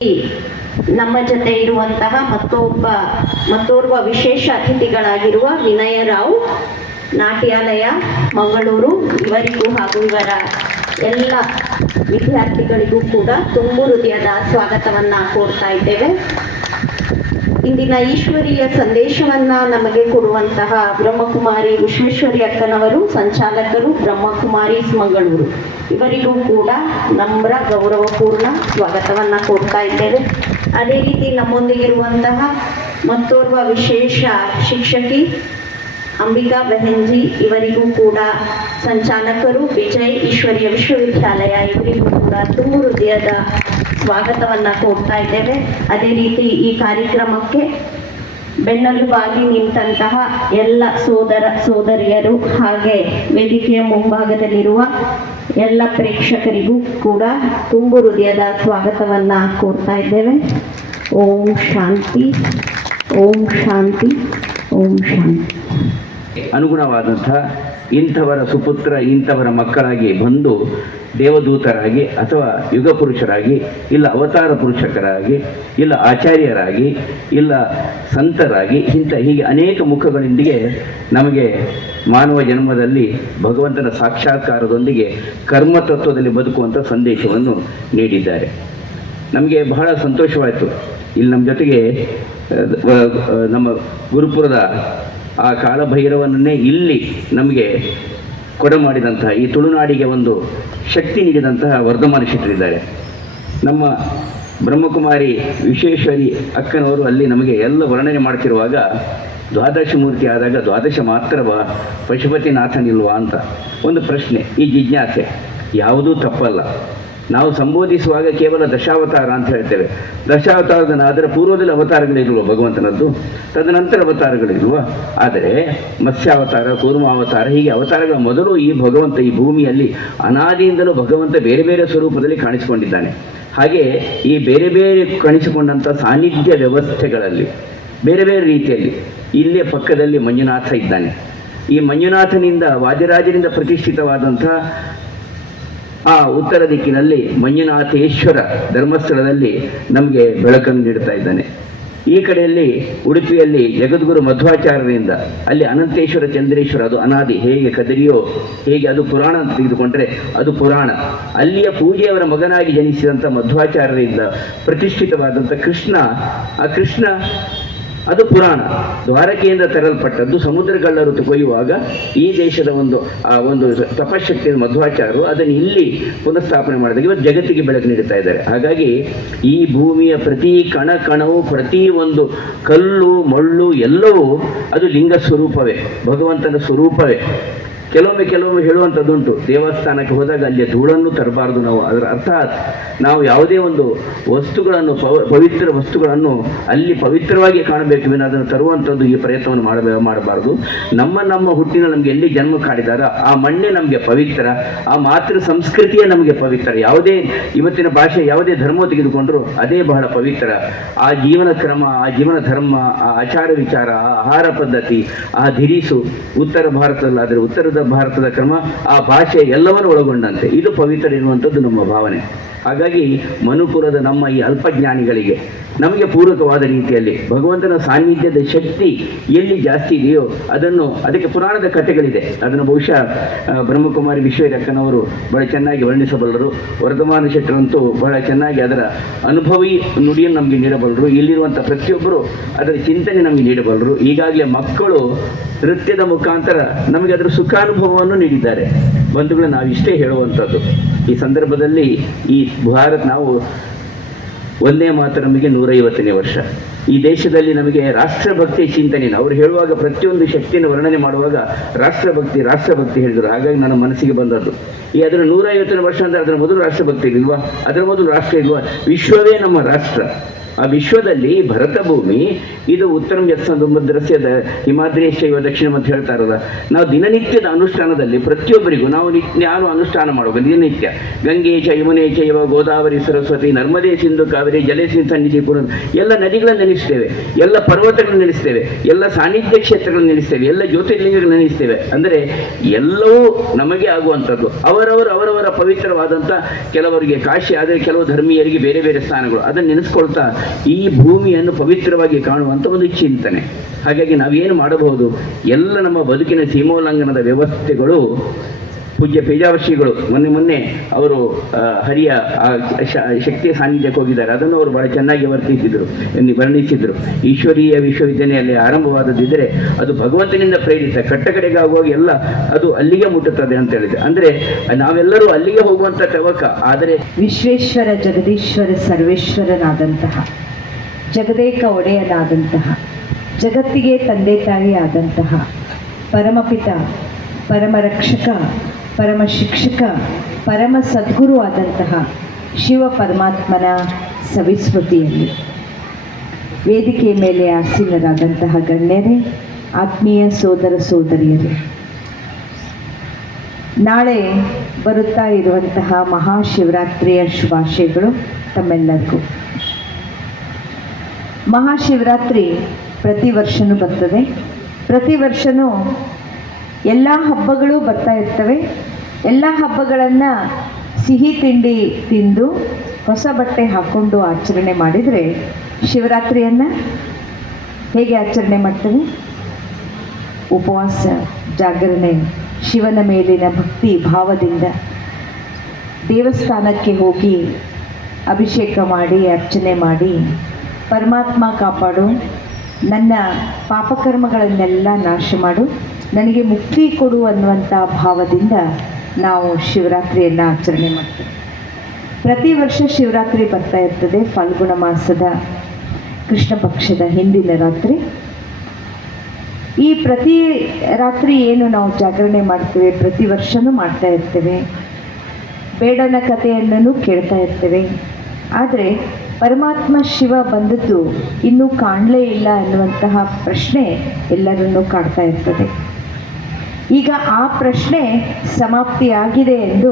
ನಮ್ಮ ಜೊತೆ ಇರುವಂತಹ ಮತ್ತೋರ್ವ ವಿಶೇಷ ಅತಿಥಿಗಳಾಗಿರುವ ವಿನಯ ರಾವ್, ನಾಟ್ಯಾಲಯ ಮಂಗಳೂರು, ಇವರಿಗೂ ಹಾಗೂ ಇವರ ಎಲ್ಲ ವಿದ್ಯಾರ್ಥಿಗಳಿಗೂ ಕೂಡ ತುಂಬು ಹೃದಯದ ಸ್ವಾಗತವನ್ನ ಕೋರ್ತಾ ಇದ್ದೇವೆ. ಇಂದಿನ ಈಶ್ವರೀಯ ಸಂದೇಶವನ್ನ ನಮಗೆ ಕೊಡುವಂತಹ ಬ್ರಹ್ಮಕುಮಾರಿ ವಿಶ್ವೇಶ್ವರಿ ಅಕ್ಕನವರು, ಸಂಚಾಲಕರು, ಬ್ರಹ್ಮಕುಮಾರೀಸ್ ಮಂಗಳೂರು, ಇವರಿಗೂ ಕೂಡ ನಮ್ರ ಗೌರವಪೂರ್ಣ ಸ್ವಾಗತವನ್ನ ಕೋರ್ತಾ ಇದ್ದೇವೆ. ಅದೇ ರೀತಿ ನಮ್ಮೊಂದಿಗಿರುವಂತಹ ಮತ್ತೋರ್ವ ವಿಶೇಷ ಶಿಕ್ಷಕಿ ಅಂಬಿಕಾ ಬೆಹೆನ್ಜಿ, ಇವರಿಗೂ ಕೂಡ ಸಂಚಾಲಕರು, ವಿಜಯ್ ಈಶ್ವರೀಯ ವಿಶ್ವವಿದ್ಯಾಲಯ, ಇವರಿಗೂ ಕೂಡ ತುಂಬು ಹೃದಯದ ಸ್ವಾಗತವನ್ನ ಕೋರ್ತಾ ಇದ್ದೇವೆ. ಅದೇ ರೀತಿ ಈ ಕಾರ್ಯಕ್ರಮಕ್ಕೆ ಬೆನ್ನೆಲುಬಾಗಿ ನಿಂತಹ ಎಲ್ಲ ಸೋದರ ಸೋದರಿಯರು ಹಾಗೆ ವೇದಿಕೆಯ ಮುಂಭಾಗದಲ್ಲಿರುವ ಎಲ್ಲ ಪ್ರೇಕ್ಷಕರಿಗೂ ಕೂಡ ತುಂಬು ಹೃದಯದ ಸ್ವಾಗತವನ್ನ ಕೋರ್ತಾ ಇದ್ದೇವೆ. ಓಂ ಶಾಂತಿ, ಓಂ ಶಾಂತಿ, ಓಂ ಶಾಂತಿ. ಅನುಗುಣವಾದಂಥ ಇಂಥವರ ಸುಪುತ್ರ, ಇಂಥವರ ಮಕ್ಕಳಾಗಿ ಬಂದು ದೇವದೂತರಾಗಿ ಅಥವಾ ಯುಗ ಪುರುಷರಾಗಿ, ಇಲ್ಲ ಅವತಾರ ಪುರುಷಕರಾಗಿ, ಇಲ್ಲ ಆಚಾರ್ಯರಾಗಿ, ಇಲ್ಲ ಸಂತರಾಗಿ, ಹೀಗೆ ಅನೇಕ ಮುಖಗಳೊಂದಿಗೆ ನಮಗೆ ಮಾನವ ಜನ್ಮದಲ್ಲಿ ಭಗವಂತನ ಸಾಕ್ಷಾತ್ಕಾರದೊಂದಿಗೆ ಕರ್ಮತತ್ವದಲ್ಲಿ ಬದುಕುವಂಥ ಸಂದೇಶವನ್ನು ನೀಡಿದ್ದಾರೆ. ನಮಗೆ ಬಹಳ ಸಂತೋಷವಾಯಿತು. ಇಲ್ಲಿ ನಮ್ಮ ಜೊತೆಗೆ ನಮ್ಮ ಗುರುಪುರದ ಆ ಕಾಲಭೈರವನ್ನೇ ಇಲ್ಲಿ ನಮಗೆ ಕೊಡಮಾಡಿದಂತಹ, ಈ ತುಳುನಾಡಿಗೆ ಒಂದು ಶಕ್ತಿ ನೀಡಿದಂತಹ ವರ್ಧಮಾನ ಶೆಟ್ಟರಿದ್ದಾರೆ. ನಮ್ಮ ಬ್ರಹ್ಮಕುಮಾರಿ ವಿಶ್ವೇಶ್ವರಿ ಅಕ್ಕನವರು ಅಲ್ಲಿ ನಮಗೆ ಎಲ್ಲ ವರ್ಣನೆ ಮಾಡ್ತಿರುವಾಗ ದ್ವಾದಶ ಮೂರ್ತಿ ಆದಾಗ ದ್ವಾದಶ ಮಾತ್ರ ಪಶುಪತಿನಾಥನಿಲ್ವಾ ಅಂತ ಒಂದು ಪ್ರಶ್ನೆ, ಈ ಜಿಜ್ಞಾಸೆ ಯಾವುದೂ ತಪ್ಪಲ್ಲ. ನಾವು ಸಂಬೋಧಿಸುವಾಗ ಕೇವಲ ದಶಾವತಾರ ಅಂತ ಹೇಳ್ತೇವೆ. ದಶಾವತಾರದ ಅದರ ಪೂರ್ವದಲ್ಲಿ ಅವತಾರಗಳಿಲ್ವ ಭಗವಂತನದ್ದು, ತದನಂತರ ಅವತಾರಗಳಿಲ್ವ. ಆದರೆ ಮತ್ಸ್ಯಾವತಾರ, ಕೂರ್ಮಾವತಾರ, ಹೀಗೆ ಅವತಾರಗಳ ಮೊದಲು ಈ ಭಗವಂತ ಈ ಭೂಮಿಯಲ್ಲಿ ಅನಾದಿಯಿಂದಲೂ ಭಗವಂತ ಬೇರೆ ಬೇರೆ ಸ್ವರೂಪದಲ್ಲಿ ಕಾಣಿಸಿಕೊಂಡಿದ್ದಾನೆ. ಹಾಗೆ ಈ ಬೇರೆ ಬೇರೆ ಕಾಣಿಸಿಕೊಂಡಂಥ ಸಾನ್ನಿಧ್ಯ ವ್ಯವಸ್ಥೆಗಳಲ್ಲಿ ಬೇರೆ ಬೇರೆ ರೀತಿಯಲ್ಲಿ ಇಲ್ಲೇ ಪಕ್ಕದಲ್ಲಿ ಮಂಜುನಾಥ ಇದ್ದಾನೆ. ಈ ಮಂಜುನಾಥನಿಂದ ವಾದಿರಾಜನಿಂದ ಪ್ರತಿಷ್ಠಿತವಾದಂಥ ಆ ಉತ್ತರ ದಿಕ್ಕಿನಲ್ಲಿ ಮಂಜುನಾಥೇಶ್ವರ ಧರ್ಮಸ್ಥಳದಲ್ಲಿ ನಮಗೆ ಬೆಳಕನ್ನು ನೀಡ್ತಾ ಇದ್ದಾನೆ. ಈ ಕಡೆಯಲ್ಲಿ ಉಡುಪಿಯಲ್ಲಿ ಜಗದ್ಗುರು ಮಧ್ವಾಚಾರ್ಯರಿಂದ ಅಲ್ಲಿ ಅನಂತೇಶ್ವರ ಚಂದ್ರೇಶ್ವರ, ಅದು ಅನಾದಿ, ಹೇಗೆ ಕದರಿಯೋ ಹೇಗೆ ಅದು ಪುರಾಣ ಅಂತ ತೆಗೆದುಕೊಂಡ್ರೆ ಅದು ಪುರಾಣ. ಅಲ್ಲಿಯ ಪೂಜೆಯವರ ಮಗನಾಗಿ ಜನಿಸಿದಂಥ ಮಧ್ವಾಚಾರ್ಯರಿಂದ ಪ್ರತಿಷ್ಠಿತವಾದಂಥ ಕೃಷ್ಣ, ಆ ಕೃಷ್ಣ ಅದು ಪುರಾಣ. ದ್ವಾರಕೆಯಿಂದ ತರಲ್ಪಟ್ಟದ್ದು. ಸಮುದ್ರಗಳ್ಳರು ಕೊಯ್ಯುವಾಗ ಈ ದೇಶದ ಒಂದು ತಪಶಕ್ತಿಯ ಮಧ್ವಾಚಾರ್ಯರು ಅದನ್ನು ಇಲ್ಲಿ ಪುನಃಸ್ಥಾಪನೆ ಮಾಡಿದಾಗ ಇವತ್ತು ಜಗತ್ತಿಗೆ ಬೆಳಕು ನೀಡುತ್ತಾ ಇದ್ದಾರೆ. ಹಾಗಾಗಿ ಈ ಭೂಮಿಯ ಪ್ರತಿ ಕಣ ಕಣವು, ಪ್ರತಿ ಒಂದು ಕಲ್ಲು ಮಳ್ಳು ಎಲ್ಲವೂ ಅದು ಲಿಂಗ ಸ್ವರೂಪವೇ, ಭಗವಂತನ ಸ್ವರೂಪವೇ. ಕೆಲವೊಮ್ಮೆ ಹೇಳುವಂಥದ್ದುಂಟು, ದೇವಸ್ಥಾನಕ್ಕೆ ಹೋದಾಗ ಅಲ್ಲಿ ಧೂಳನ್ನು ತರಬಾರ್ದು ನಾವು. ಅದರ ಅರ್ಥಾತ್ ನಾವು ಯಾವುದೇ ಒಂದು ವಸ್ತುಗಳನ್ನು, ಪವಿತ್ರ ವಸ್ತುಗಳನ್ನು ಅಲ್ಲಿ ಪವಿತ್ರವಾಗಿ ಕಾಣಬೇಕು ವಿನ ಅದನ್ನು ತರುವಂಥದ್ದು ಈ ಪ್ರಯತ್ನವನ್ನು ಮಾಡಬಾರ್ದು. ನಮ್ಮ ಹುಟ್ಟಿನ ನಮಗೆ ಎಲ್ಲಿ ಜನ್ಮ ಕಾಡಿದಾರ ಆ ಮಣ್ಣೆ ನಮಗೆ ಪವಿತ್ರ, ಆ ಮಾತೃ ಸಂಸ್ಕೃತಿಯೇ ನಮಗೆ ಪವಿತ್ರ. ಯಾವುದೇ ಇವತ್ತಿನ ಭಾಷೆ, ಯಾವುದೇ ಧರ್ಮ ತೆಗೆದುಕೊಂಡ್ರೂ ಅದೇ ಬಹಳ ಪವಿತ್ರ. ಆ ಜೀವನ ಕ್ರಮ, ಆ ಜೀವನ ಧರ್ಮ, ಆ ಆಚಾರ ವಿಚಾರ, ಆ ಆಹಾರ ಪದ್ಧತಿ, ಆ ಧಿರಿಸು, ಉತ್ತರ ಭಾರತದಲ್ಲಾದರೆ ಉತ್ತರದ ಭಾರತದ ಕ್ರಮ, ಆ ಭಾಷೆ ಎಲ್ಲವನ್ನು ಒಳಗೊಂಡಂತೆ ಇದು ಪವಿತ್ರ ಎನ್ನುವಂಥದ್ದು ನಮ್ಮ ಭಾವನೆ. ಹಾಗಾಗಿ ಮನುಕುಲದ ನಮ್ಮ ಈ ಅಲ್ಪಜ್ಞಾನಿಗಳಿಗೆ ನಮಗೆ ಪೂರಕವಾದ ರೀತಿಯಲ್ಲಿ ಭಗವಂತನ ಸಾನ್ನಿಧ್ಯದ ಶಕ್ತಿ ಎಲ್ಲಿ ಜಾಸ್ತಿ ಇದೆಯೋ ಅದಕ್ಕೆ ಪುರಾಣದ ಕಥೆಗಳಿದೆ. ಅದನ್ನು ಬಹುಶಃ ಬ್ರಹ್ಮಕುಮಾರಿ ವಿಶ್ವೇಶ್ವರಿ ಅಕ್ಕನವರು ಬಹಳ ಚೆನ್ನಾಗಿ ವರ್ಣಿಸಬಲ್ಲರು. ವರ್ಧಮಾನ ಶೆಟ್ಟರಂತೂ ಬಹಳ ಚೆನ್ನಾಗಿ ಅದರ ಅನುಭವಿ ನುಡಿಯನ್ನು ನಮಗೆ ನೀಡಬಲ್ಲರು. ಇಲ್ಲಿರುವಂಥ ಪ್ರತಿಯೊಬ್ಬರು ಅದರ ಚಿಂತನೆ ನಮಗೆ ನೀಡಬಲ್ಲರು. ಈಗಾಗಲೇ ಮಕ್ಕಳು ನೃತ್ಯದ ಮುಖಾಂತರ ನಮಗೆ ಅದರ ಸುಖಾನುಭವವನ್ನು ನೀಡಿದ್ದಾರೆ. ಬಂಧುಗಳು, ನಾವಿಷ್ಟೇ ಹೇಳುವಂಥದ್ದು ಈ ಸಂದರ್ಭದಲ್ಲಿ, ಈ ನಾವು ಒಂದೇ ಮಾತ್ರ ನಮಗೆ 150ನೇ ವರ್ಷ. ಈ ದೇಶದಲ್ಲಿ ನಮಗೆ ರಾಷ್ಟ್ರಭಕ್ತಿ ಚಿಂತನೆ, ಅವರು ಹೇಳುವಾಗ ಪ್ರತಿಯೊಂದು ಶಕ್ತಿಯನ್ನು ವರ್ಣನೆ ಮಾಡುವಾಗ ರಾಷ್ಟ್ರಭಕ್ತಿ ಹೇಳಿದರು. ಹಾಗಾಗಿ ನನ್ನ ಮನಸ್ಸಿಗೆ ಬಂದದ್ದು ಅದರ 150ನೇ ವರ್ಷ ಅಂದರೆ ಅದರ ಮೊದಲು ರಾಷ್ಟ್ರಭಕ್ತಿ ಇಲ್ವಾ, ಅದರ ಮೊದಲು ರಾಷ್ಟ್ರ ಇಲ್ವಾ? ವಿಶ್ವವೇ ನಮ್ಮ ರಾಷ್ಟ್ರ. ಆ ವಿಶ್ವದಲ್ಲಿ ಭರತ ಭೂಮಿ ಇದು ಉತ್ತರಂ ಯತ್ಸಮುದ್ರಸ್ಯ ಹಿಮಾದ್ರಿಯಶ್ಚೈವ ದಕ್ಷಿಣಂ ಅಂತ ಹೇಳ್ತಾರಲ್ಲ, ನಾವು ದಿನನಿತ್ಯದ ಅನುಷ್ಠಾನದಲ್ಲಿ ಪ್ರತಿಯೊಬ್ಬರಿಗೂ ನಾವು ನಾನು ಅನುಷ್ಠಾನ ಮಾಡಬೇಕು. ದಿನನಿತ್ಯ ಗಂಗೆ ಚ ಯಮುನೆ ಚೈವ ಗೋದಾವರಿ ಸರಸ್ವತಿ ನರ್ಮದೆ ಸಿಂಧು ಕಾವೇರಿ ಜಲೇಸಿನ್ ಸನ್ನಿಧಿ ಪುರ ಎಲ್ಲ ನದಿಗಳನ್ನು ನೆನೆಸ್ತೇವೆ, ಎಲ್ಲ ಪರ್ವತಗಳನ್ನು ನೆನೆಸ್ತೇವೆ, ಎಲ್ಲ ಸಾನ್ನಿಧ್ಯ ಕ್ಷೇತ್ರಗಳನ್ನು ನೆನೆಸ್ತೇವೆ, ಎಲ್ಲ ಜ್ಯೋತಿರ್ಲಿಂಗಗಳನ್ನು ನೆನೆಸ್ತೇವೆ. ಅಂದರೆ ಎಲ್ಲವೂ ನಮಗೆ ಆಗುವಂಥದ್ದು. ಅವರವರ ಪವಿತ್ರವಾದಂಥ, ಕೆಲವರಿಗೆ ಕಾಶಿ ಆದರೆ ಕೆಲವು ಧರ್ಮೀಯರಿಗೆ ಬೇರೆ ಬೇರೆ ಸ್ಥಾನಗಳು, ಅದನ್ನು ನೆನೆಸ್ಕೊಳ್ತಾ ಈ ಭೂಮಿಯನ್ನು ಪವಿತ್ರವಾಗಿ ಕಾಣುವಂಥ ಒಂದು ಚಿಂತನೆ. ಹಾಗಾಗಿ ನಾವೇನು ಮಾಡಬಹುದು, ಎಲ್ಲ ನಮ್ಮ ಬದುಕಿನ ಸೀಮೋಲ್ಲಂಘನದ ವ್ಯವಸ್ಥೆಗಳು ಪೂಜ್ಯ ಪೇಜಾವಶ್ರೀಗಳು ಮೊನ್ನೆ ಅವರು ಹರಿಯ ಶಕ್ತಿಯ ಸಾನ್ನಿಧ್ಯಕ್ಕೆ ಹೋಗಿದ್ದಾರೆ. ಅದನ್ನು ಅವರು ಬಹಳ ಚೆನ್ನಾಗಿ ವರ್ಣಿಸಿದ್ರು. ಈಶ್ವರೀಯ ವಿಶ್ವವಿದ್ಯಾಲಯ ಆರಂಭವಾದದಿದ್ದರೆ ಅದು ಭಗವಂತನಿಂದ ಪ್ರೇರಿತ, ಕಟ್ಟಕಡೆಗಾಗುವಾಗ ಎಲ್ಲ ಅದು ಅಲ್ಲಿಗೆ ಮುಟ್ಟುತ್ತದೆ ಅಂತ ಹೇಳಿದೆ. ಅಂದರೆ ನಾವೆಲ್ಲರೂ ಅಲ್ಲಿಗೆ ಹೋಗುವಂಥ ತವಕ. ಆದರೆ ವಿಶ್ವೇಶ್ವರ ಜಗದೀಶ್ವರ ಸರ್ವೇಶ್ವರನಾದಂತಹ, ಜಗದೇಕ ಒಡೆಯನಾದಂತಹ, ಜಗತ್ತಿಗೆ ತಂದೆ ತಾಯಿ ಆದಂತಹ ಪರಮಪಿತ, ಪರಮ ರಕ್ಷಕ, ಪರಮ ಶಿಕ್ಷಕ, ಪರಮ ಸದ್ಗುರು ಆದಂತಹ ಶಿವ ಪರಮಾತ್ಮನ ಸವಿಸ್ಮೃತಿಯಲ್ಲಿ ವೇದಿಕೆಯ ಮೇಲೆ ಆಸೀನರಾದಂತಹ ಗಣ್ಯರೇ, ಆತ್ಮೀಯ ಸೋದರ ಸೋದರಿಯರೇ, ನಾಳೆ ಬರುತ್ತಾ ಇರುವಂತಹ ಮಹಾಶಿವರಾತ್ರಿಯ ಶುಭಾಶಯಗಳು ತಮ್ಮೆಲ್ಲರಿಗೂ. ಮಹಾಶಿವರಾತ್ರಿ ಪ್ರತಿ ವರ್ಷವೂ ಬರ್ತದೆ. ಪ್ರತಿ ವರ್ಷವೂ ಎಲ್ಲ ಹಬ್ಬಗಳು ಬರ್ತಾ ಇರ್ತವೆ. ಎಲ್ಲ ಹಬ್ಬಗಳನ್ನು ಸಿಹಿ ತಿಂಡಿ ತಿಂದು ಹೊಸ ಬಟ್ಟೆ ಹಾಕ್ಕೊಂಡು ಆಚರಣೆ ಮಾಡಿದರೆ, ಶಿವರಾತ್ರಿಯನ್ನು ಹೇಗೆ ಆಚರಣೆ ಮಾಡ್ತೇವೆ? ಉಪವಾಸ, ಜಾಗರಣೆ, ಶಿವನ ಮೇಲಿನ ಭಕ್ತಿ ಭಾವದಿಂದ ದೇವಸ್ಥಾನಕ್ಕೆ ಹೋಗಿ ಅಭಿಷೇಕ ಮಾಡಿ ಅರ್ಚನೆ ಮಾಡಿ, ಪರಮಾತ್ಮ ಕಾಪಾಡು, ನನ್ನ ಪಾಪಕರ್ಮಗಳನ್ನೆಲ್ಲ ನಾಶ ಮಾಡು, ನನಗೆ ಮುಕ್ತಿ ಕೊಡು ಅನ್ನುವಂಥ ಭಾವದಿಂದ ನಾವು ಶಿವರಾತ್ರಿಯನ್ನು ಆಚರಣೆ ಮಾಡ್ತೇವೆ. ಪ್ರತಿ ವರ್ಷ ಶಿವರಾತ್ರಿ ಬರ್ತಾ ಇರ್ತದೆ. ಫಾಲ್ಗುಣ ಮಾಸದ ಕೃಷ್ಣ ಪಕ್ಷದ ಹಿಂದಿನ ರಾತ್ರಿ. ಈ ಪ್ರತಿ ರಾತ್ರಿ ಏನು ನಾವು ಜಾಗರಣೆ ಮಾಡ್ತೇವೆ, ಪ್ರತಿ ವರ್ಷವೂ ಮಾಡ್ತಾ ಇರ್ತೇವೆ. ಬೇಡನ ಕಥೆಯನ್ನು ಕೇಳ್ತಾ ಇರ್ತೇವೆ. ಆದರೆ ಪರಮಾತ್ಮ ಶಿವ ಬಂದದ್ದು ಇನ್ನೂ ಕಾಣಲೇ ಇಲ್ಲ ಅನ್ನುವಂತಹ ಪ್ರಶ್ನೆ ಎಲ್ಲರನ್ನೂ ಕಾಡ್ತಾ ಇರ್ತದೆ. ಈಗ ಆ ಪ್ರಶ್ನೆ ಸಮಾಪ್ತಿಯಾಗಿದೆ ಎಂದು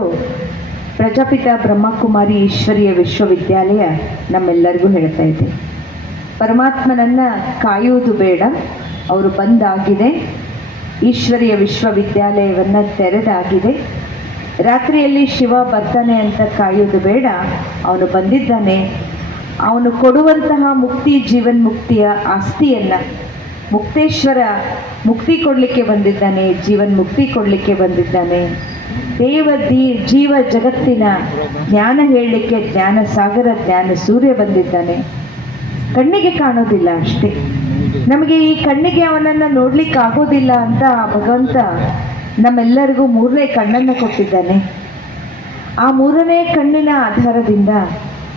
ಪ್ರಜಾಪಿತ ಬ್ರಹ್ಮಕುಮಾರಿ ಈಶ್ವರೀಯ ವಿಶ್ವವಿದ್ಯಾಲಯ ನಮ್ಮೆಲ್ಲರಿಗೂ ಹೇಳ್ತಾ ಇದೆ. ಪರಮಾತ್ಮನನ್ನು ಕಾಯುವುದು ಬೇಡ, ಅವರು ಬಂದಾಗಿದೆ. ಈಶ್ವರೀಯ ವಿಶ್ವವಿದ್ಯಾಲಯವನ್ನು ತೆರೆದಾಗಿದೆ. ರಾತ್ರಿಯಲ್ಲಿ ಶಿವ ಬರ್ತಾನೆ ಅಂತ ಕಾಯುವುದು ಬೇಡ, ಅವನು ಬಂದಿದ್ದಾನೆ. ಅವನು ಕೊಡುವಂತಹ ಮುಕ್ತಿ, ಜೀವನ್ಮುಕ್ತಿಯ ಆಸ್ತಿಯನ್ನು, ಮುಕ್ತೇಶ್ವರ ಮುಕ್ತಿ ಕೊಡಲಿಕ್ಕೆ ಬಂದಿದ್ದಾನೆ, ಜೀವನ್ಮುಕ್ತಿ ಕೊಡಲಿಕ್ಕೆ ಬಂದಿದ್ದಾನೆ. ಜೀವ ಜಗತ್ತಿನ ಜ್ಞಾನ ಹೇಳಲಿಕ್ಕೆ ಜ್ಞಾನ ಸಾಗರ, ಜ್ಞಾನ ಸೂರ್ಯ ಬಂದಿದ್ದಾನೆ. ಕಣ್ಣಿಗೆ ಕಾಣೋದಿಲ್ಲ ಅಷ್ಟೇ. ನಮಗೆ ಈ ಕಣ್ಣಿಗೆ ಅವನನ್ನು ನೋಡ್ಲಿಕ್ಕೆ ಆಗೋದಿಲ್ಲ ಅಂತ ಭಗವಂತ ನಮ್ಮೆಲ್ಲರಿಗೂ ಮೂರನೇ ಕಣ್ಣನ್ನು ಕೊಟ್ಟಿದ್ದಾನೆ. ಆ ಮೂರನೇ ಕಣ್ಣಿನ ಆಧಾರದಿಂದ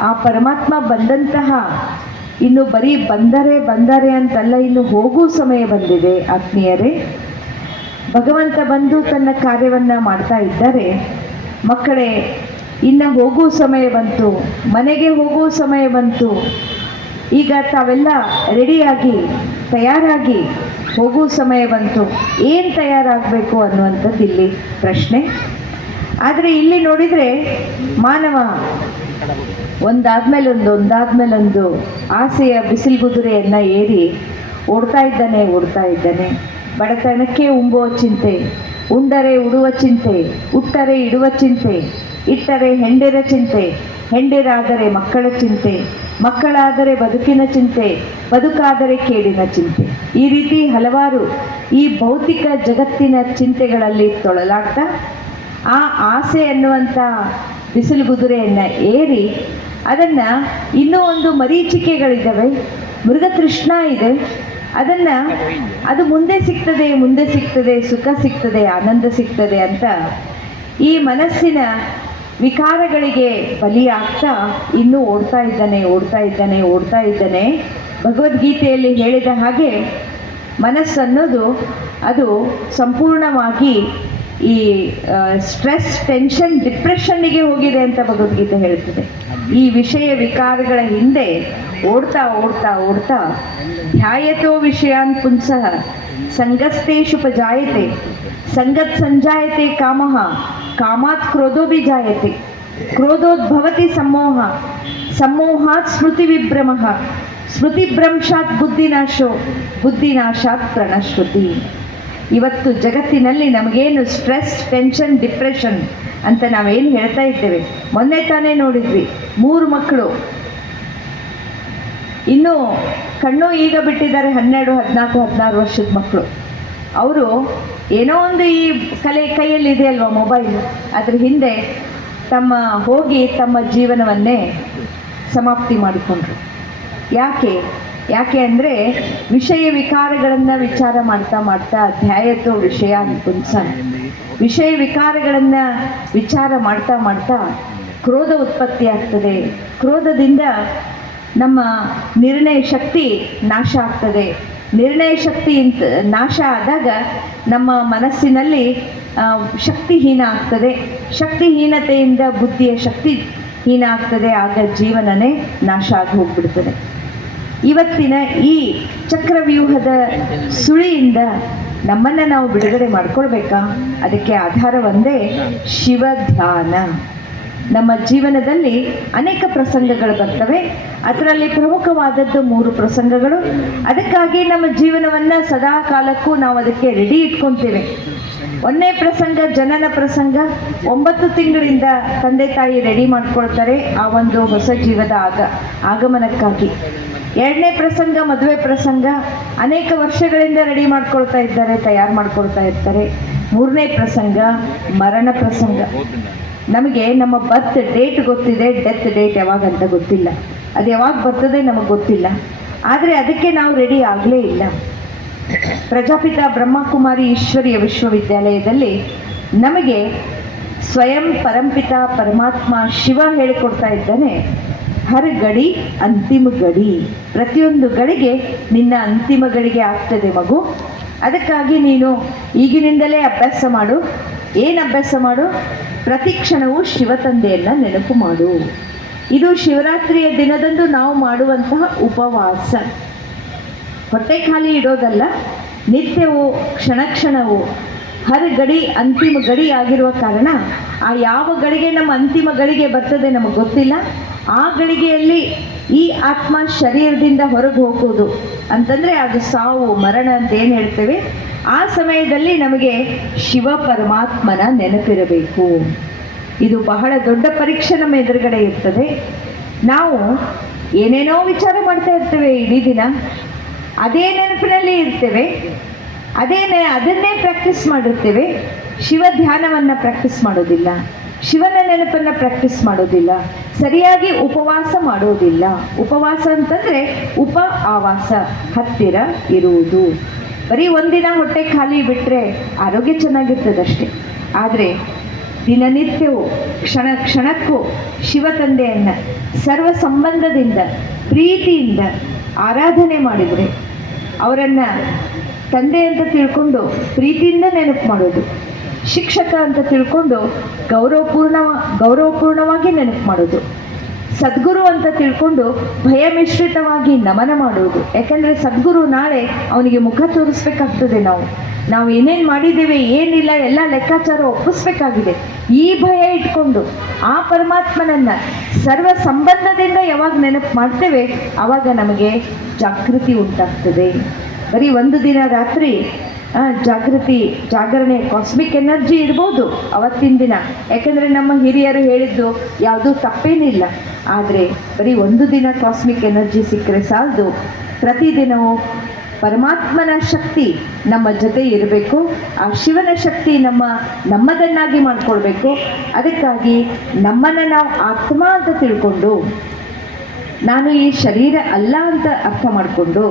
ಆ ಪರಮಾತ್ಮ ಬಂದಂತಹ, ಇನ್ನು ಬರೀ ಬಂದರೆ ಅಂತಲ್ಲ, ಇನ್ನು ಹೋಗೋ ಸಮಯ ಬಂದಿದೆ ಆತ್ಮೀಯರೇ. ಭಗವಂತ ಬಂದು ತನ್ನ ಕಾರ್ಯವನ್ನು ಮಾಡ್ತಾ ಇದ್ದಾರೆ. ಮಕ್ಕಳೇ, ಇನ್ನು ಹೋಗೋ ಸಮಯ ಬಂತು, ಮನೆಗೆ ಹೋಗೋ ಸಮಯ ಬಂತು. ಈಗ ತಾವೆಲ್ಲ ರೆಡಿಯಾಗಿ ತಯಾರಾಗಿ ಹೋಗೋ ಸಮಯ ಬಂತು. ಏನು ತಯಾರಾಗಬೇಕು ಅನ್ನುವಂಥದ್ದು ಇಲ್ಲಿ ಪ್ರಶ್ನೆ. ಆದರೆ ಇಲ್ಲಿ ನೋಡಿದರೆ ಮಾನವ ಒಂದಾದ್ಮೇಲೊಂದು ಆಸೆಯ ಬಿಸಿಲುಗುದುರೆಯನ್ನು ಏರಿ ಓಡ್ತಾ ಇದ್ದಾನೆ. ಬಡತನಕ್ಕೆ ಉಂಬುವ ಚಿಂತೆ, ಉಂಡರೆ ಉಡುವ ಚಿಂತೆ, ಉಟ್ಟರೆ ಇಡುವ ಚಿಂತೆ, ಇಟ್ಟರೆ ಹೆಂಡಿರ ಚಿಂತೆ, ಹೆಂಡಿರಾದರೆ ಮಕ್ಕಳ ಚಿಂತೆ, ಮಕ್ಕಳಾದರೆ ಬದುಕಿನ ಚಿಂತೆ, ಬದುಕಾದರೆ ಕೇಡಿನ ಚಿಂತೆ. ಈ ರೀತಿ ಹಲವಾರು ಈ ಭೌತಿಕ ಜಗತ್ತಿನ ಚಿಂತೆಗಳಲ್ಲಿ ತೊಳಲಾಗ್ತಾ ಆ ಆಸೆ ಅನ್ನುವಂಥ ಬಿಸಿಲುಗುದುರೆಯನ್ನು ಏರಿ ಅದನ್ನು ಇನ್ನೂ ಒಂದು ಮರೀಚಿಕೆಗಳಿದ್ದಾವೆ, ಮೃಗತೃಷ್ಣ ಇದೆ. ಅದು ಮುಂದೆ ಸಿಗ್ತದೆ, ಸುಖ ಸಿಗ್ತದೆ, ಆನಂದ ಸಿಗ್ತದೆ ಅಂತ ಈ ಮನಸ್ಸಿನ ವಿಕಾರಗಳಿಗೆ ಬಲಿಯಾಗ್ತಾ ಇನ್ನೂ ಓಡ್ತಾ ಇದ್ದಾನೆ. ಭಗವದ್ಗೀತೆಯಲ್ಲಿ ಹೇಳಿದ ಹಾಗೆ ಮನಸ್ಸನ್ನೋದು ಅದು ಸಂಪೂರ್ಣವಾಗಿ ಈ ಸ್ಟ್ರೆಸ್, ಟೆನ್ಷನ್, ಡಿಪ್ರೆಷನ್ನಿಗೆ ಹೋಗಿದೆ ಅಂತ ಭಗವದ್ಗೀತೆ ಹೇಳ್ತದೆ. ಈ ವಿಷಯ ವಿಕಾರಗಳ ಹಿಂದೆ ಓಡ್ತಾ ಓಡ್ತಾ ಓಡ್ತಾ ಧ್ಯಾಯತೋ ವಿಷಯಾನ್ ಪುಂಸಃ ಸಂಗಸ್ತೇಷುಪಜಾಯತೆ ಸಂಗತ್ ಸಂಜಾಯತೆ ಕಾಮಃ ಕಾಮಾತ್ ಕ್ರೋಧೋಭಿಜಾಯತೆ ಕ್ರೋಧೋದ್ಭವತಿ ಸಮೋಹ ಸಮೋಹಾತ್ ಸ್ಮೃತಿ ವಿಭ್ರಮಃ ಸ್ಮೃತಿಭ್ರಂಶಾತ್ ಬುದ್ಧಿನಾಶೋ ಬುದ್ಧಿನಾಶಾತ್ ಪ್ರಣಶ್ರುತಿ. ಇವತ್ತು ಜಗತ್ತಿನಲ್ಲಿ ನಮಗೇನು ಸ್ಟ್ರೆಸ್, ಟೆನ್ಷನ್, ಡಿಪ್ರೆಷನ್ ಅಂತ ನಾವೇನು ಹೇಳ್ತಾ ಇದ್ದೇವೆ, ಮೊನ್ನೆ ತಾನೇ ನೋಡಿದ್ವಿ 3 ಮಕ್ಕಳು ಇನ್ನೂ ಕಣ್ಣು ಈಗ ಬಿಟ್ಟಿದ್ದಾರೆ, 12, 14, 16 ವರ್ಷದ ಮಕ್ಕಳು. ಅವರು ಏನೋ ಒಂದು ಈ ಕೈಯಲ್ಲಿ ಇದೆ ಅಲ್ವಾ ಮೊಬೈಲ್, ಅದ್ರ ಹಿಂದೆ ತಮ್ಮ ಜೀವನವನ್ನೇ ಸಮಾಪ್ತಿ ಮಾಡಿಕೊಂಡ್ರು. ಯಾಕೆ ಅಂದರೆ ವಿಷಯ ವಿಕಾರಗಳನ್ನು ವಿಚಾರ ಮಾಡ್ತಾ ಮಾಡ್ತಾ ಧ್ಯಾಯತೋ ವಿಷಯ ಪುಂಸ, ವಿಷಯ ವಿಕಾರಗಳನ್ನು ವಿಚಾರ ಮಾಡ್ತಾ ಮಾಡ್ತಾ ಕ್ರೋಧ ಉತ್ಪತ್ತಿ ಆಗ್ತದೆ. ಕ್ರೋಧದಿಂದ ನಮ್ಮ ನಿರ್ಣಯ ಶಕ್ತಿ ನಾಶ ಆಗ್ತದೆ. ನಿರ್ಣಯ ಶಕ್ತಿ ನಾಶ ಆದಾಗ ನಮ್ಮ ಮನಸ್ಸಿನಲ್ಲಿ ಶಕ್ತಿಹೀನ ಆಗ್ತದೆ. ಶಕ್ತಿಹೀನತೆಯಿಂದ ಬುದ್ಧಿಯ ಶಕ್ತಿ ಹೀನ ಆಗ್ತದೆ. ಆಗ ಜೀವನನೇ ನಾಶ ಆಗಿ ಹೋಗ್ಬಿಡ್ತದೆ. ಇವತ್ತಿನ ಈ ಚಕ್ರವ್ಯೂಹದ ಸುಳಿಯಿಂದ ನಮ್ಮನ್ನು ನಾವು ಬಿಡುಗಡೆ ಮಾಡ್ಕೊಳ್ಬೇಕಾ? ಅದಕ್ಕೆ ಆಧಾರ ಒಂದೇ ಶಿವ ಧ್ಯಾನ. ನಮ್ಮ ಜೀವನದಲ್ಲಿ ಅನೇಕ ಪ್ರಸಂಗಗಳು ಬರ್ತವೆ. ಅದರಲ್ಲಿ ಪ್ರಮುಖವಾದದ್ದು 3 ಪ್ರಸಂಗಗಳು. ಅದಕ್ಕಾಗಿ ನಮ್ಮ ಜೀವನವನ್ನು ಸದಾ ಕಾಲಕ್ಕೂ ನಾವು ಅದಕ್ಕೆ ರೆಡಿ ಇಟ್ಕೊತೇವೆ. 1ನೇ ಪ್ರಸಂಗ ಜನನ ಪ್ರಸಂಗ. 9 ತಿಂಗಳಿಂದ ತಂದೆ ತಾಯಿ ರೆಡಿ ಮಾಡ್ಕೊಳ್ತಾರೆ ಆ ಒಂದು ಹೊಸ ಜೀವದ ಆಗಮನಕ್ಕಾಗಿ. 2ನೇ ಪ್ರಸಂಗ ಮದುವೆ ಪ್ರಸಂಗ. ಅನೇಕ ವರ್ಷಗಳಿಂದ ರೆಡಿ ಮಾಡ್ಕೊಳ್ತಾ ಇದ್ದಾರೆ, ತಯಾರು ಮಾಡ್ಕೊಳ್ತಾ ಇರ್ತಾರೆ. 3ನೇ ಪ್ರಸಂಗ ಮರಣ ಪ್ರಸಂಗ. ನಮಗೆ ನಮ್ಮ ಬರ್ತ್ ಡೇಟ್ ಗೊತ್ತಿದೆ, ಡೆತ್ ಡೇಟ್ ಯಾವಾಗಂತ ಗೊತ್ತಿಲ್ಲ. ಅದು ಯಾವಾಗ ಬರ್ತದೆ ನಮಗೆ ಗೊತ್ತಿಲ್ಲ. ಆದರೆ ಅದಕ್ಕೆ ನಾವು ರೆಡಿ ಆಗಲೇ ಇಲ್ಲ. ಪ್ರಜಾಪಿತ ಬ್ರಹ್ಮಕುಮಾರಿ ಈಶ್ವರೀಯ ವಿಶ್ವವಿದ್ಯಾಲಯದಲ್ಲಿ ನಮಗೆ ಸ್ವಯಂ ಪರಂಪಿತ ಪರಮಾತ್ಮ ಶಿವ ಹೇಳಿಕೊಡ್ತಾ ಇದ್ದಾನೆ, ಹರ್ ಗಡಿ ಅಂತಿಮ ಗಡಿ. ಪ್ರತಿಯೊಂದು ಗಳಿಗೆ ನಿನ್ನ ಅಂತಿಮ ಗಳಿಗೆ ಆಗ್ತದೆ ಮಗು. ಅದಕ್ಕಾಗಿ ನೀನು ಈಗಿನಿಂದಲೇ ಅಭ್ಯಾಸ ಮಾಡು. ಏನು ಅಭ್ಯಾಸ ಮಾಡು? ಪ್ರತಿ ಕ್ಷಣವೂ ಶಿವ ತಂದೆಯನ್ನು ನೆನಪು ಮಾಡು. ಇದು ಶಿವರಾತ್ರಿಯ ದಿನದಂದು ನಾವು ಮಾಡುವಂತಹ ಉಪವಾಸ. ಹೊಟ್ಟೆ ಖಾಲಿ ಇಡೋದಲ್ಲ, ನಿತ್ಯವೂ ಕ್ಷಣ ಕ್ಷಣವೂ ಹರ್ ಗಡಿ ಅಂತಿಮ ಗಡಿ ಆಗಿರುವ ಕಾರಣ ಆ ಯಾವ ಗಳಿಗೆ ನಮ್ಮ ಅಂತಿಮ ಗಳಿಗೆ ಬರ್ತದೆ ನಮಗೆ ಗೊತ್ತಿಲ್ಲ. ಆ ಗಳಿಗೆಯಲ್ಲಿ ಈ ಆತ್ಮ ಶರೀರದಿಂದ ಹೊರಗೆ ಹೋಗೋದು ಅಂತಂದರೆ ಅದು ಸಾವು, ಮರಣ ಅಂತ ಏನು ಹೇಳ್ತೇವೆ. ಆ ಸಮಯದಲ್ಲಿ ನಮಗೆ ಶಿವ ಪರಮಾತ್ಮನ ನೆನಪಿರಬೇಕು. ಇದು ಬಹಳ ದೊಡ್ಡ ಪರೀಕ್ಷೆ ನಮ್ಮ ಎದುರುಗಡೆ ಇರ್ತದೆ. ನಾವು ಏನೇನೋ ವಿಚಾರ ಮಾಡ್ತಾ ಇರ್ತೇವೆ ಇಡೀ ದಿನ, ಅದೇ ನೆನಪಿನಲ್ಲಿ ಇರ್ತೇವೆ, ಅದನ್ನೇ ಪ್ರಾಕ್ಟೀಸ್ ಮಾಡಿರ್ತೇವೆ. ಶಿವ ಧ್ಯಾನವನ್ನು ಪ್ರಾಕ್ಟೀಸ್ ಮಾಡೋದಿಲ್ಲ, ಶಿವನ ನೆನಪನ್ನು ಪ್ರಾಕ್ಟೀಸ್ ಮಾಡೋದಿಲ್ಲ, ಸರಿಯಾಗಿ ಉಪವಾಸ ಮಾಡೋದಿಲ್ಲ. ಉಪವಾಸ ಅಂತಂದರೆ ಆವಾಸ, ಹತ್ತಿರ ಇರುವುದು. ಬರೀ ಒಂದಿನ ಹೊಟ್ಟೆ ಖಾಲಿ ಬಿಟ್ಟರೆ ಆರೋಗ್ಯ ಚೆನ್ನಾಗಿರ್ತದಷ್ಟೆ. ಆದರೆ ದಿನನಿತ್ಯವೂ ಕ್ಷಣ ಕ್ಷಣಕ್ಕೂ ಶಿವ ತಂದೆಯನ್ನು ಸರ್ವ ಸಂಬಂಧದಿಂದ ಪ್ರೀತಿಯಿಂದ ಆರಾಧನೆ ಮಾಡಿದರೆ, ಅವರನ್ನು ತಂದೆ ಅಂತ ತಿಳ್ಕೊಂಡು ಪ್ರೀತಿಯಿಂದ ನೆನಪು ಮಾಡೋದು, ಶಿಕ್ಷಕ ಅಂತ ತಿಳ್ಕೊಂಡು ಗೌರವಪೂರ್ಣವಾಗಿ ನೆನಪು ಮಾಡೋದು, ಸದ್ಗುರು ಅಂತ ತಿಳ್ಕೊಂಡು ಭಯ ಮಿಶ್ರಿತವಾಗಿ ನಮನ ಮಾಡುವುದು. ಯಾಕಂದರೆ ಸದ್ಗುರು ನಾಳೆ ಅವನಿಗೆ ಮುಖ ತೋರಿಸ್ಬೇಕಾಗ್ತದೆ. ನಾವು ಏನೇನು ಮಾಡಿದ್ದೇವೆ ಏನಿಲ್ಲ ಎಲ್ಲ ಲೆಕ್ಕಾಚಾರ ಒಪ್ಪಿಸ್ಬೇಕಾಗಿದೆ. ಈ ಭಯ ಇಟ್ಕೊಂಡು ಆ ಪರಮಾತ್ಮನನ್ನು ಸರ್ವ ಸಂಬಂಧದಿಂದ ಯಾವಾಗ ನೆನಪು ಮಾಡ್ತೇವೆ ಆವಾಗ ನಮಗೆ ಜಾಗೃತಿ ಉಂಟಾಗ್ತದೆ. ಬರೀ ಒಂದು ದಿನ ರಾತ್ರಿ ಜಾಗರಣೆ ಕಾಸ್ಮಿಕ್ ಎನರ್ಜಿ ಇರ್ಬೋದು ಅವತ್ತಿನ ದಿನ, ಯಾಕೆಂದರೆ ನಮ್ಮ ಹಿರಿಯರು ಹೇಳಿದ್ದು ಯಾವುದೂ ತಪ್ಪೇನಿಲ್ಲ. ಆದರೆ ಬರೀ ಒಂದು ದಿನ ಕಾಸ್ಮಿಕ್ ಎನರ್ಜಿ ಸಿಕ್ಕರೆ ಸಾಲದು. ಪ್ರತಿದಿನವೂ ಪರಮಾತ್ಮನ ಶಕ್ತಿ ನಮ್ಮ ಜೊತೆ ಇರಬೇಕು. ಆ ಶಿವನ ಶಕ್ತಿ ನಮ್ಮದನ್ನಾಗಿ ಮಾಡಿಕೊಳ್ಬೇಕು. ಅದಕ್ಕಾಗಿ ನಮ್ಮನ್ನು ನಾವು ಆತ್ಮ ಅಂತ ತಿಳ್ಕೊಂಡು, ನಾನು ಈ ಶರೀರ ಅಲ್ಲ ಅಂತ ಅರ್ಥ ಮಾಡಿಕೊಂಡು,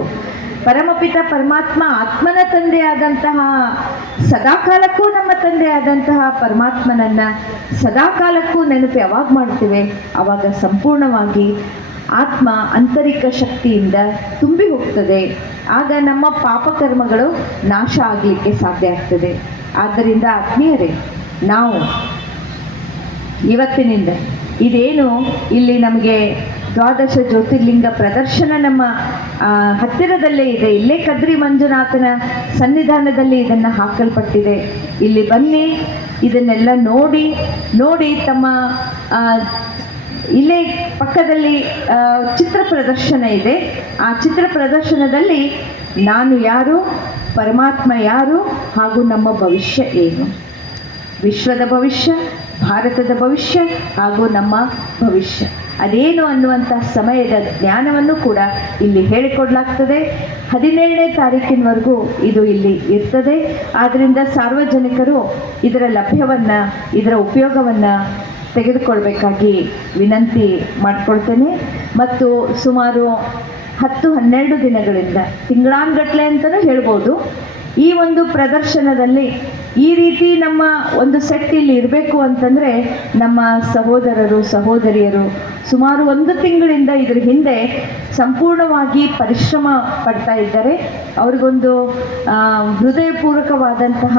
ಪರಮಪಿತ ಪರಮಾತ್ಮ ಆತ್ಮನ ತಂದೆಯಾದಂತಹ ಸದಾಕಾಲಕ್ಕೂ ನಮ್ಮ ತಂದೆಯಾದಂತಹ ಪರಮಾತ್ಮನನ್ನು ಸದಾಕಾಲಕ್ಕೂ ನೆನಪು ಯಾವಾಗ ಮಾಡ್ತೀವಿ ಆವಾಗ ಸಂಪೂರ್ಣವಾಗಿ ಆತ್ಮ ಆಂತರಿಕ ಶಕ್ತಿಯಿಂದ ತುಂಬಿ ಹೋಗ್ತದೆ. ಆಗ ನಮ್ಮ ಪಾಪಕರ್ಮಗಳು ನಾಶ ಆಗಲಿಕ್ಕೆ ಸಾಧ್ಯ ಆಗ್ತದೆ. ಆದ್ದರಿಂದ ಆತ್ಮೀಯರೇ, ನಾವು ಇವತ್ತಿನಿಂದ ಇದೇನು ಇಲ್ಲಿ ನಮಗೆ ದ್ವಾದಶ ಜ್ಯೋತಿರ್ಲಿಂಗ ಪ್ರದರ್ಶನ ನಮ್ಮ ಹತ್ತಿರದಲ್ಲೇ ಇದೆ, ಇಲ್ಲೇ ಕದ್ರಿ ಮಂಜುನಾಥನ ಸನ್ನಿಧಾನದಲ್ಲಿ ಇದನ್ನು ಹಾಕಲ್ಪಟ್ಟಿದೆ. ಇಲ್ಲಿ ಬನ್ನಿ, ಇದನ್ನೆಲ್ಲ ನೋಡಿ ತಮ್ಮ ಇಲ್ಲೇ ಪಕ್ಕದಲ್ಲಿ ಚಿತ್ರ ಪ್ರದರ್ಶನ ಇದೆ. ಆ ಚಿತ್ರ ಪ್ರದರ್ಶನದಲ್ಲಿ ನಾನು ಯಾರು, ಪರಮಾತ್ಮ ಯಾರು ಹಾಗೂ ನಮ್ಮ ಭವಿಷ್ಯ ಏನು, ವಿಶ್ವದ ಭವಿಷ್ಯ, ಭಾರತದ ಭವಿಷ್ಯ ಹಾಗೂ ನಮ್ಮ ಭವಿಷ್ಯ ಅದೇನು ಅನ್ನುವಂಥ ಸಮಯದ ಜ್ಞಾನವನ್ನು ಕೂಡ ಇಲ್ಲಿ ಹೇಳಿಕೊಡಲಾಗ್ತದೆ. 17ನೇ ತಾರೀಕಿನವರೆಗೂ ಇದು ಇಲ್ಲಿ ಇರ್ತದೆ. ಆದ್ದರಿಂದ ಸಾರ್ವಜನಿಕರು ಇದರ ಲಭ್ಯವನ್ನು, ಇದರ ಉಪಯೋಗವನ್ನು ತೆಗೆದುಕೊಳ್ಬೇಕಾಗಿ ವಿನಂತಿ ಮಾಡಿಕೊಳ್ತೇನೆ. ಮತ್ತು ಸುಮಾರು 10-12 ದಿನಗಳಿಂದ, ತಿಂಗಳಾನ್ಗಟ್ಲೆ ಅಂತಲೂ ಹೇಳ್ಬೋದು, ಈ ಒಂದು ಪ್ರದರ್ಶನದಲ್ಲಿ ಈ ರೀತಿ ನಮ್ಮ ಒಂದು ಸೆಟ್ ಇಲ್ಲಿ ಇರಬೇಕು ಅಂತಂದರೆ ನಮ್ಮ ಸಹೋದರರು ಸಹೋದರಿಯರು ಸುಮಾರು 1 ತಿಂಗಳಿಂದ ಇದರ ಹಿಂದೆ ಸಂಪೂರ್ಣವಾಗಿ ಪರಿಶ್ರಮ ಪಡ್ತಾ ಇದ್ದಾರೆ. ಅವ್ರಿಗೊಂದು ಹೃದಯಪೂರ್ವಕವಾದಂತಹ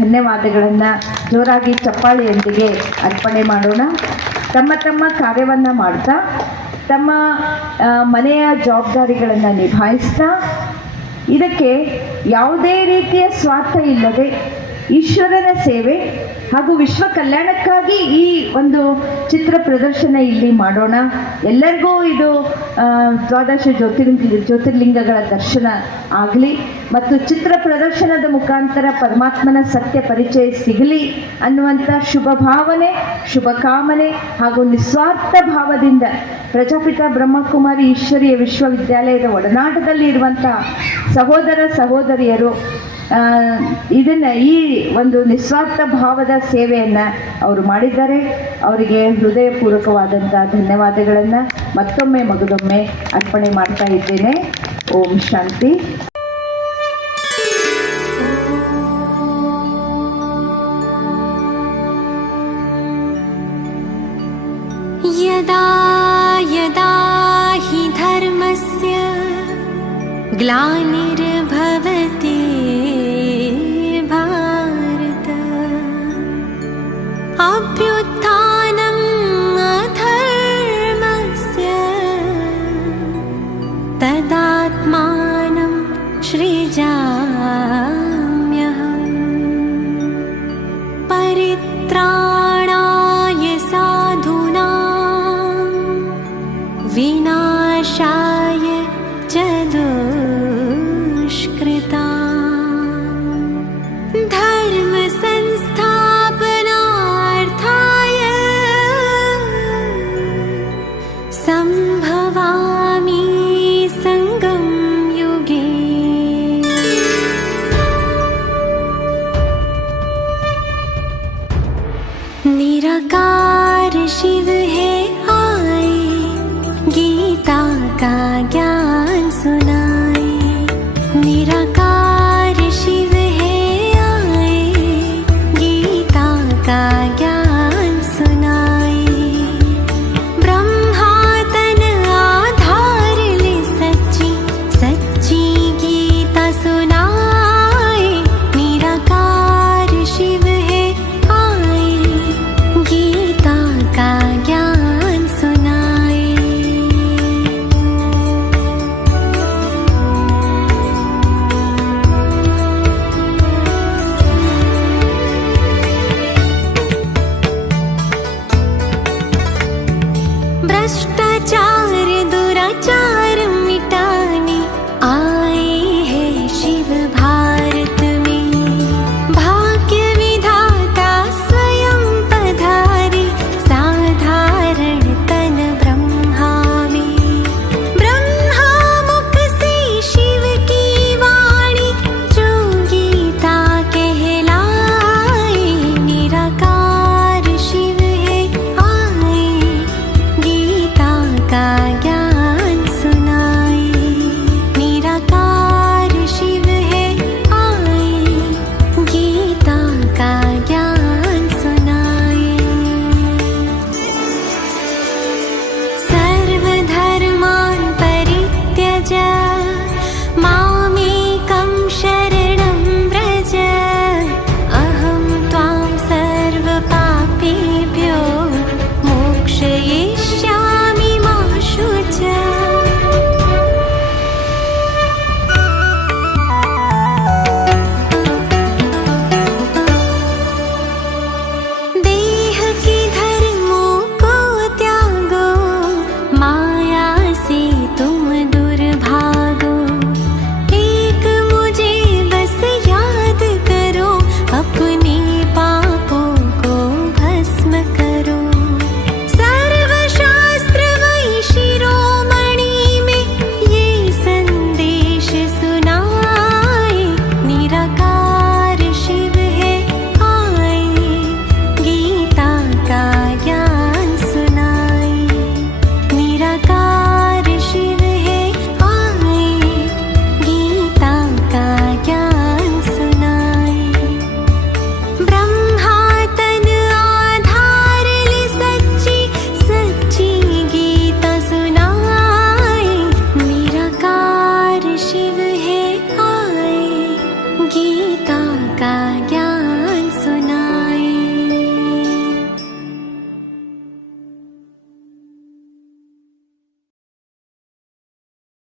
ಧನ್ಯವಾದಗಳನ್ನು ಜೋರಾಗಿ ಚಪ್ಪಾಳೆಯೊಂದಿಗೆ ಅರ್ಪಣೆ ಮಾಡೋಣ. ತಮ್ಮ ಕಾರ್ಯವನ್ನು ಮಾಡ್ತಾ, ತಮ್ಮ ಮನೆಯ ಜವಾಬ್ದಾರಿಗಳನ್ನು ನಿಭಾಯಿಸ್ತಾ, ಇದಕ್ಕೆ ಯಾವುದೇ ರೀತಿಯ ಸ್ವಾರ್ಥ ಇಲ್ಲದೆ ಈಶ್ವರನ ಸೇವೆ ಹಾಗೂ ವಿಶ್ವ ಕಲ್ಯಾಣಕ್ಕಾಗಿ ಈ ಒಂದು ಚಿತ್ರ ಪ್ರದರ್ಶನ ಇಲ್ಲಿ ಮಾಡೋಣ. ಎಲ್ಲರಿಗೂ ಇದು ದ್ವಾದಶ ಜ್ಯೋತಿರ್ಲಿಂಗಗಳ ದರ್ಶನ ಆಗಲಿ ಮತ್ತು ಚಿತ್ರ ಪ್ರದರ್ಶನದ ಮುಖಾಂತರ ಪರಮಾತ್ಮನ ಸತ್ಯ ಪರಿಚಯ ಸಿಗಲಿ ಅನ್ನುವಂಥ ಶುಭ ಭಾವನೆ, ಶುಭ ಕಾಮನೆ ಹಾಗೂ ನಿಸ್ವಾರ್ಥ ಭಾವದಿಂದ ಪ್ರಜಾಪಿತ ಬ್ರಹ್ಮಕುಮಾರಿ ಈಶ್ವರೀಯ ವಿಶ್ವವಿದ್ಯಾಲಯದ ಒಡನಾಟದಲ್ಲಿ ಇರುವಂಥ ಸಹೋದರ ಸಹೋದರಿಯರು ಇದನ್ನು, ಈ ಒಂದು ನಿಸ್ವಾರ್ಥ ಭಾವದ ಸೇವೆಯನ್ನು ಅವರು ಮಾಡಿದ್ದಾರೆ. ಅವರಿಗೆ ಹೃದಯಪೂರ್ವಕವಾದಂಥ ಧನ್ಯವಾದಗಳನ್ನು ಮತ್ತೊಮ್ಮೆ ಮಗದೊಮ್ಮೆ ಅರ್ಪಣೆ ಮಾಡ್ತಾ ಇದ್ದೇನೆ. ಓಂ ಶಾಂತಿ. ಯದಾ ಯದಾ ಹಿ ಧರ್ಮಸ್ಯ ಗ್ಲಾನಿರ್ಭವತಿ ಭಾರತ ಅಭ್ಯುತ್ಥಾನಂ ಅಧರ್ಮಸ್ಯ ತದಾತ್ಮಾನಂ ಸೃಜಾಮ್ಯಹಂ ಪರಿತ್ರಾಣಾಯ ಸಾಧೂನಾಂ ವಿನಾಶಾಯ ಚ ದುಷ್ಕೃತಾಂ ಧರ್ಮ ಸಂಸ್ಥಾಪನಾರ್ಥಾಯ ಸಂಭವಾಮಿ ಸಂಗಂ ಯುಗೇ. ನಿರಾಕಾರ ಶಿವ